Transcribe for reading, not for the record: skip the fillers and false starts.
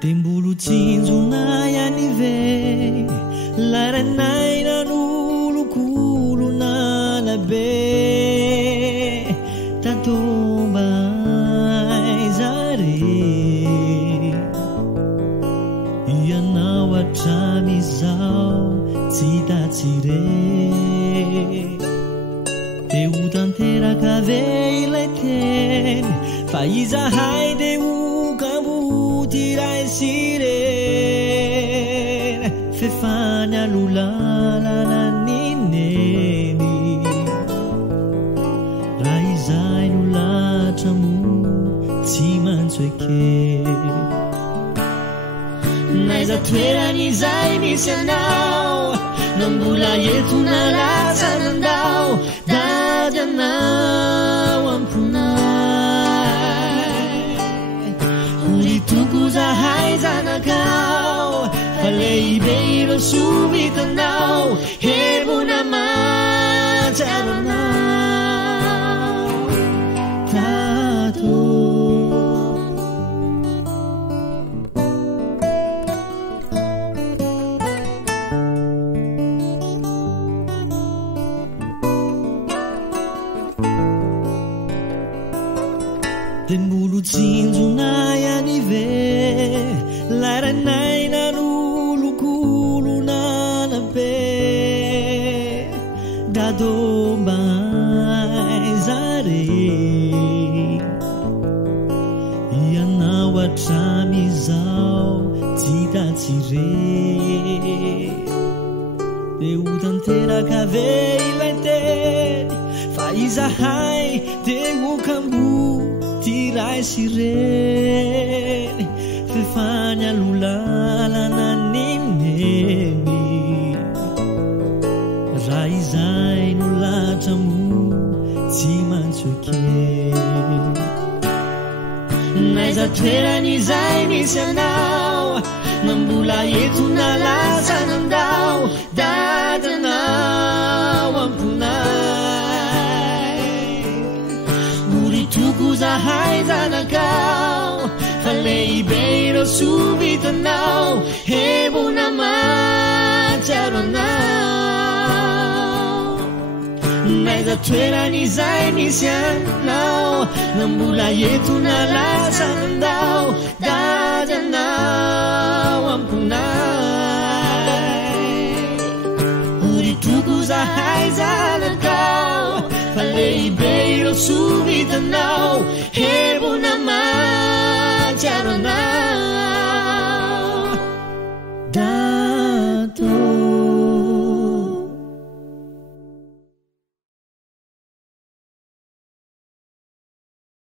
Tembulutsinjona yanive Laranayna nulukuluna labe Tatombai zare Ianao atramizao tsitatsire Teu tanteraka ve ilay teny fa izahay de ukambotiray sireny fefany alolalana nineny raha izay no latra mo tsy mantsoeke naiza toerany izay misy anao nambola eto nalatsa nandao dady anao amponay horitoko zahay zanakao fa lehibe ireo sovitanao hevona matsaranao tato Tembulutsinjona yanive Laranayna nulukuluna labe Dadombai zare Ianao atramizao tsitatsire Teu tanteraka ve ilay teny fa izahay de ukambo tiray sireny fefany alolalana nineny raha izay no latra mo tsy mantsoeke naiza toerany izay misy anao nambola eto nalatsa nandao dady anao amponay horitoko zahay zanakao fa lehibe ireo sovitanao hevona matsiaro anao naiza toerany izay misy anao nambola eto nalatsa nandao dady anao amponay horitoko zahay zanakao fa lehibe ireo sovitanao hevona matsiaro anao